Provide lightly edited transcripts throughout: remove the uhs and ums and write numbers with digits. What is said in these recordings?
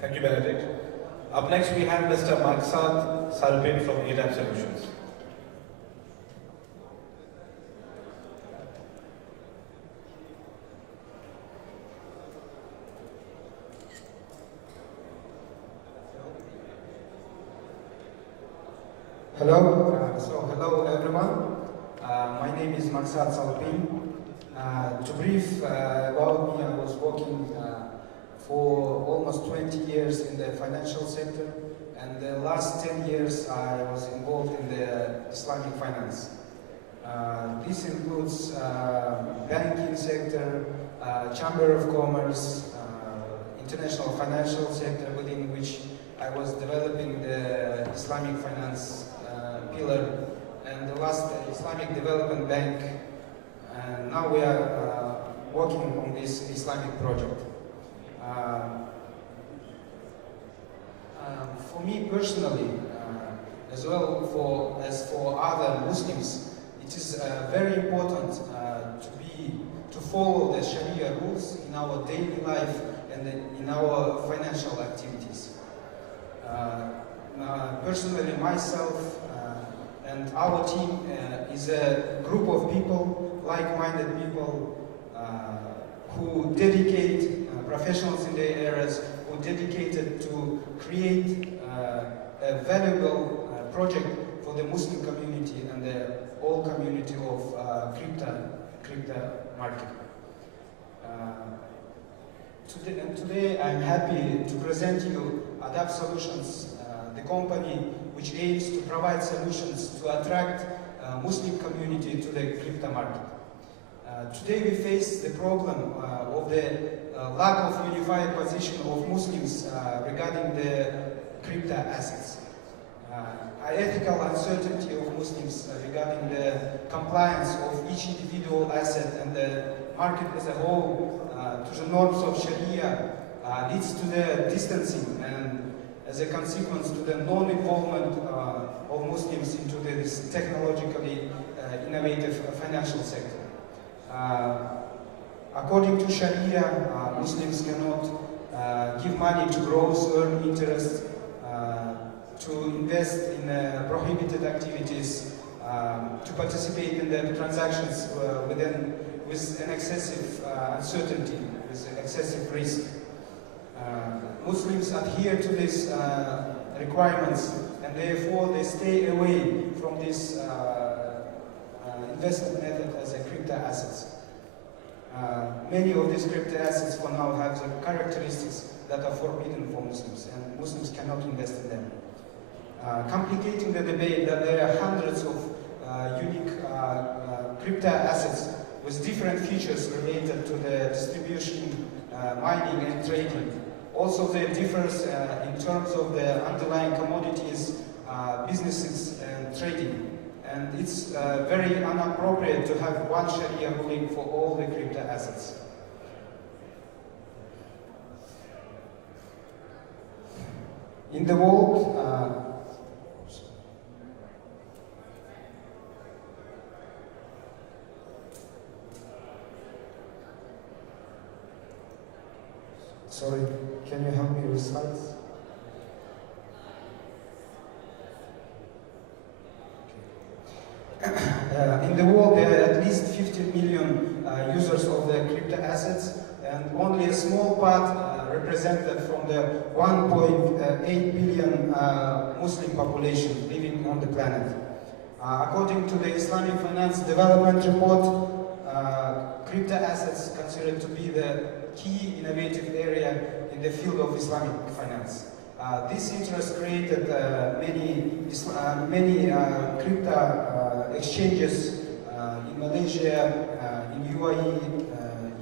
Thank you, Benedict. Up next, we have Mr. Maksad Salpin from ADAB Solutions. Hello everyone. My name is Maksad Salpin. To brief about me, I was working for almost 20 years in the financial sector, and the last 10 years I was involved in the Islamic finance. This includes banking sector, Chamber of Commerce, international financial sector, within which I was developing the Islamic finance pillar, and the last Islamic Development Bank, and now we are working on this Islamic project. For me personally, as well as for other Muslims, it is very important to follow the Sharia rules in our daily life and in our financial activities. Personally, myself and our team is a group of people, like-minded people, who dedicate, professionals in their areas, who dedicated to create a valuable project for the Muslim community and the whole community of crypto market. Today I'm happy to present you ADAB Solutions, the company which aims to provide solutions to attract Muslim community to the crypto market. Today we face the problem of the lack of unified position of Muslims regarding the crypto assets. Ethical uncertainty of Muslims regarding the compliance of each individual asset and the market as a whole to the norms of Sharia leads to the distancing and, as a consequence, to the non-involvement of Muslims into this technologically innovative financial sector. According to Sharia, Muslims cannot give money to gross earn interest, to invest in prohibited activities, to participate in the transactions with an excessive uncertainty, with excessive risk. Muslims adhere to these requirements, and therefore they stay away from this investment method as a crypto assets. Many of these crypto assets for now have the characteristics that are forbidden for Muslims, and Muslims cannot invest in them. Complicating the debate that there are hundreds of unique crypto assets with different features related to the distribution, mining and trading. Also there differs in terms of the underlying commodities, businesses and trading. And it's very inappropriate to have one Sharia ruling for all the crypto assets. In the world, sorry, can you help me with slides? In the world, there are at least 50 million users of the crypto assets, and only a small part represented from the 1.8 billion Muslim population living on the planet. According to the Islamic Finance Development Report, crypto assets considered to be the key innovative area in the field of Islamic finance. This interest created many crypto exchanges in Malaysia, in UAE,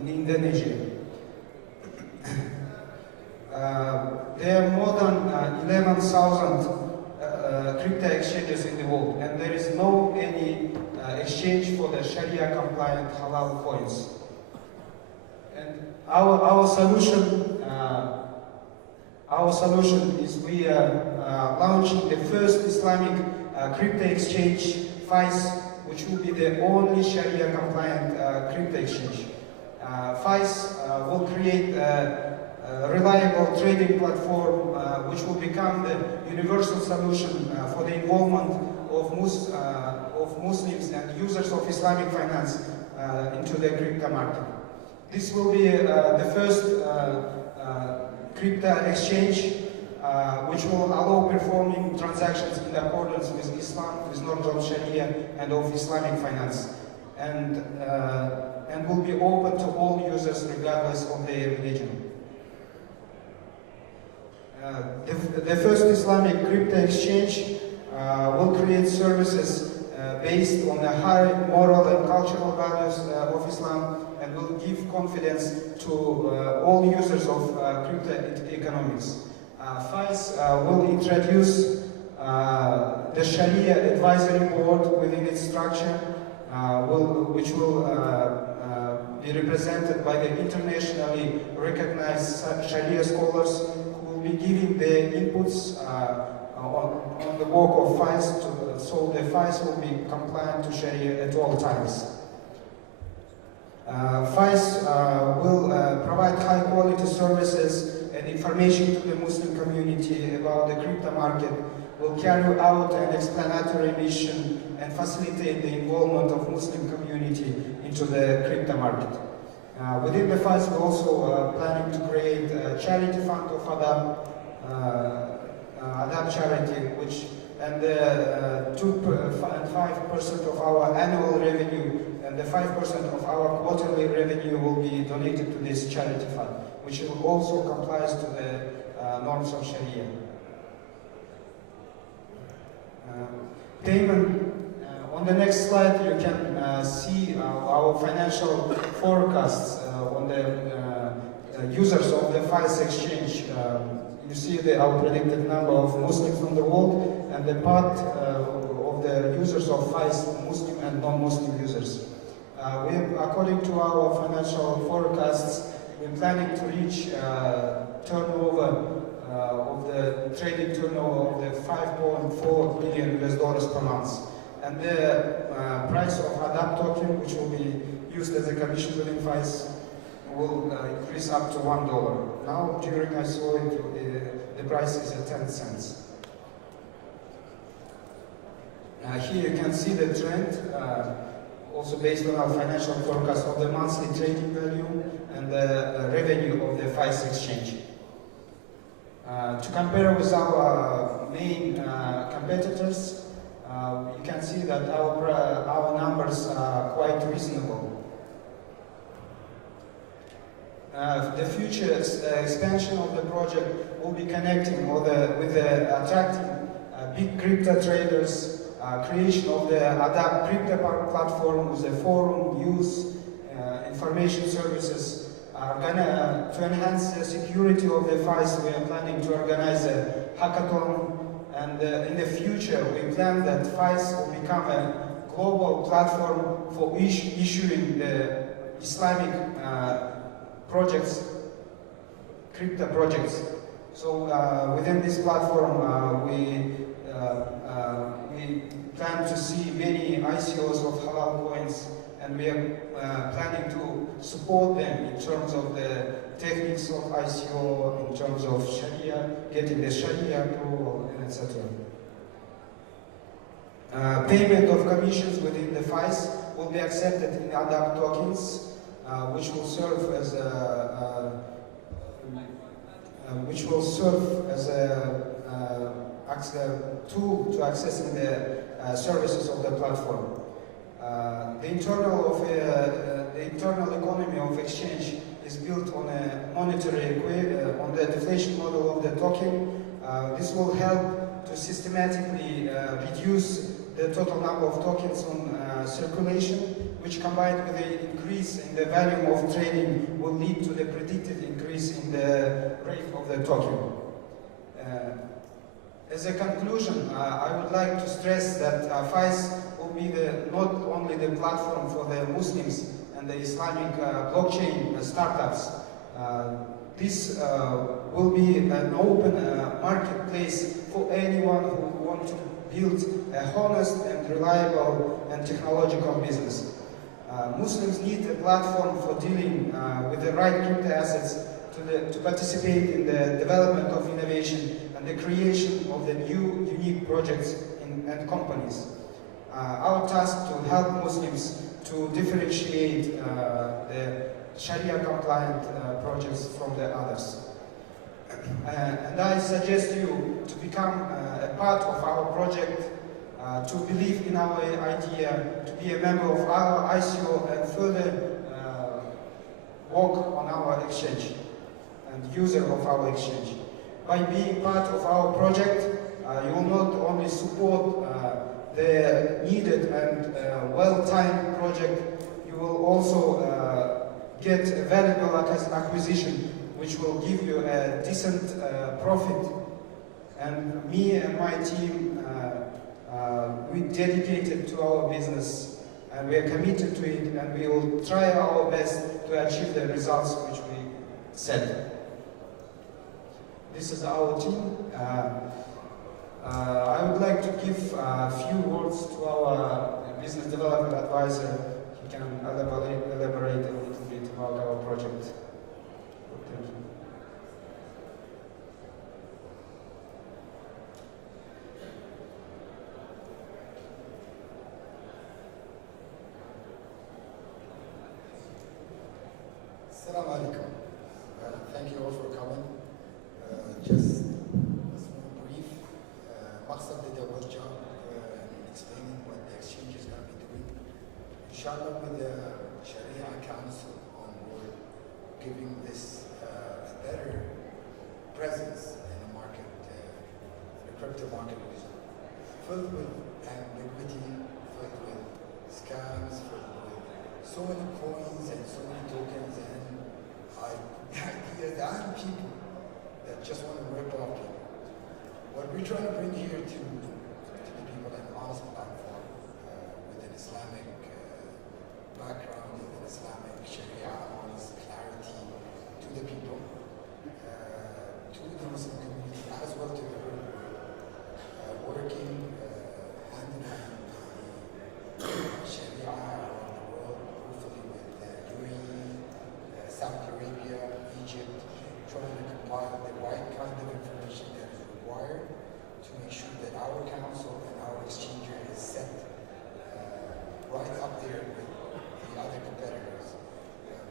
in Indonesia. There are more than 11,000 crypto exchanges in the world, and there is no any exchange for the Sharia compliant halal coins. And our solution is we are launching the first Islamic crypto exchange, FICE, which will be the only Sharia compliant crypto exchange. FICE will create reliable trading platform which will become the universal solution for the involvement of Muslims and users of Islamic finance into the crypto market. This will be the first crypto exchange which will allow performing transactions in accordance with Islam, with norms of Sharia and of Islamic finance, and will be open to all users regardless of their religion. The first Islamic crypto exchange will create services based on the high moral and cultural values of Islam, and will give confidence to all users of crypto economics. FICE will introduce the Sharia Advisory Board within its structure, which will be represented by the internationally recognized Sharia scholars who will be giving their inputs on the work of FICE, so the FICE will be compliant to Sharia at all times. FICE will provide high-quality services and information to the Muslim community about the crypto market, will carry out an explanatory mission and facilitate the involvement of Muslim community into the crypto market. Within the FICE, we're also planning to create a charity fund of ADAB charity, which and 2% and 5% of our annual revenue and the 5% of our quarterly revenue will be donated to this charity fund, which will also complies to the norms of Sharia. Payment. On the next slide, you can see our financial forecasts on the users of the FICE exchange. You see our predicted number of Muslims from the world and the part of the users of FICE, Muslim and non-Muslim users. According to our financial forecasts, we're planning to reach turnover of the trading turnover of the $5.4 billion per month. And the price of ADAB token, which will be used as a commission within FICE, will increase up to $1. Now, during I saw it, the price is at 10 cents. Here you can see the trend, also based on our financial forecast of the monthly trading value and the revenue of the FICE exchange. To compare with our main competitors, you can see that our numbers are quite reasonable. The future expansion of the project will be connecting with attracting big crypto traders, creation of the ADAB crypto platform with a forum, use, information services. To enhance the security of the FICE, we are planning to organize a hackathon, and in the future we plan that FICE will become a global platform for issuing the Islamic projects, crypto projects. So within this platform we plan to see many ICOs of halal coins, and we are planning to support them in terms of the techniques of ICO, in terms of Sharia, getting the Sharia approval, and etc. Payment of commissions within the FICE will be accepted in ADAB tokens, which will serve as a tool to accessing the services of the platform. The internal economy of exchange is built on a monetary on the deflation model of the token. This will help to systematically reduce the total number of tokens on circulation, which combined with the increase in the volume of trading will lead to the predicted increase in the rate of the token. As a conclusion, I would like to stress that FICE will be not only the platform for the Muslims and the Islamic blockchain startups. This will be an open marketplace for anyone who wants to build a honest and reliable and technological business. Muslims need a platform for dealing with the right crypto assets to participate in the development of innovation and the creation of the new unique projects and companies. Our task to help Muslims to differentiate the Sharia compliant projects from the others. And I suggest you to become a part of our project, to believe in our idea, to be a member of our ICO and further work on our exchange and user of our exchange. By being part of our project, you will not only support the needed and well-timed project, you will also get a valuable acquisition which will give you a decent profit. And me and my team, we dedicated to our business and we are committed to it, and we will try our best to achieve the results which we set. This is our team. I would like to give a few words to our business development advisor. He can elaborate a little bit about our project. Thank you. Assalamu alaikum. Thank you all for coming. Just a small brief. Maqsad did a good job in explaining what the exchange is going to be doing. Inshallah, with the Sharia Council on board, giving this a better presence in the market, the crypto market is filled with ambiguity, filled with scams, filled with so many coins and so many tokens and ideas and people that just want to rip off people. What we're trying to bring here to the people an honest platform with an Islamic background, with an Islamic Sharia, honest clarity to the people, to the Muslim community, as well to the whole world, working hand in hand with Sharia around the world, hopefully with UAE, Saudi Arabia, Egypt, trying to compile the right kind of information that is required to make sure that our council and our exchanger is set right up there with the other competitors.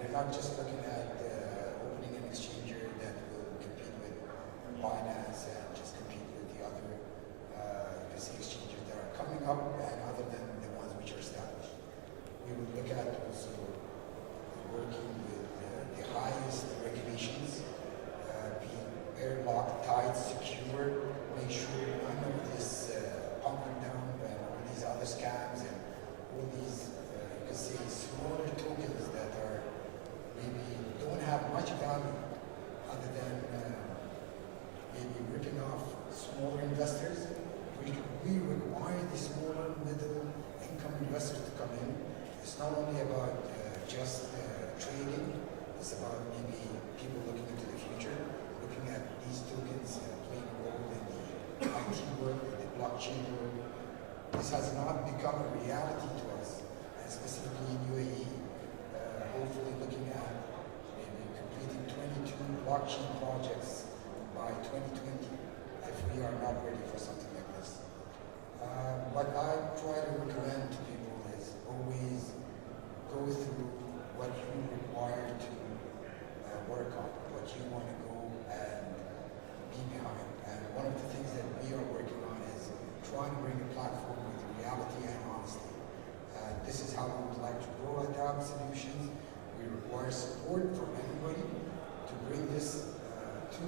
We're not just looking at opening an exchanger that will compete with Binance and just compete with the other exchanges that are coming up and other than the ones which are established. We will look at also working with the highest regulations, being airlocked, tight, secure, make sure none of this pumping down and all these other scams and all these, you could say, smaller tokens that are maybe don't have much value other than maybe ripping off smaller investors. We require the smaller, middle income investors to come in. It's not only about just trading, it's about maybe people looking into the future, looking at these tokens playing a role in the IT world, in the blockchain world. This has not become a reality to us, and specifically in UAE, hopefully looking at maybe completing 22 blockchain projects by 2020 if we are not ready for something like this. What I try to recommend to people is always go through what you require to work on, what you want to go and be behind. And one of the things that we are working on is trying to bring a platform with reality and honesty. This is how we would like to grow ADAB solutions. We require support from everybody to bring this to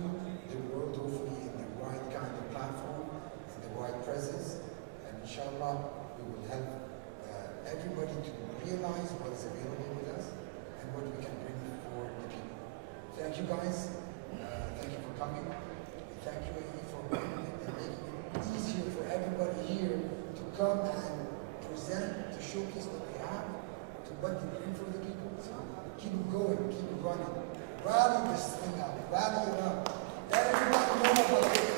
the world, hopefully in the right kind of platform and the right presence. And inshallah, we will help everybody to realize what is available with us and what we can bring for the people. Thank you guys. Thank you for coming. Thank you for making it easier for everybody here to come and present, to showcase what they have, to what they bring for the people. So keep it going, keep it running. Rally this thing up, rally it up. Let everybody know about it.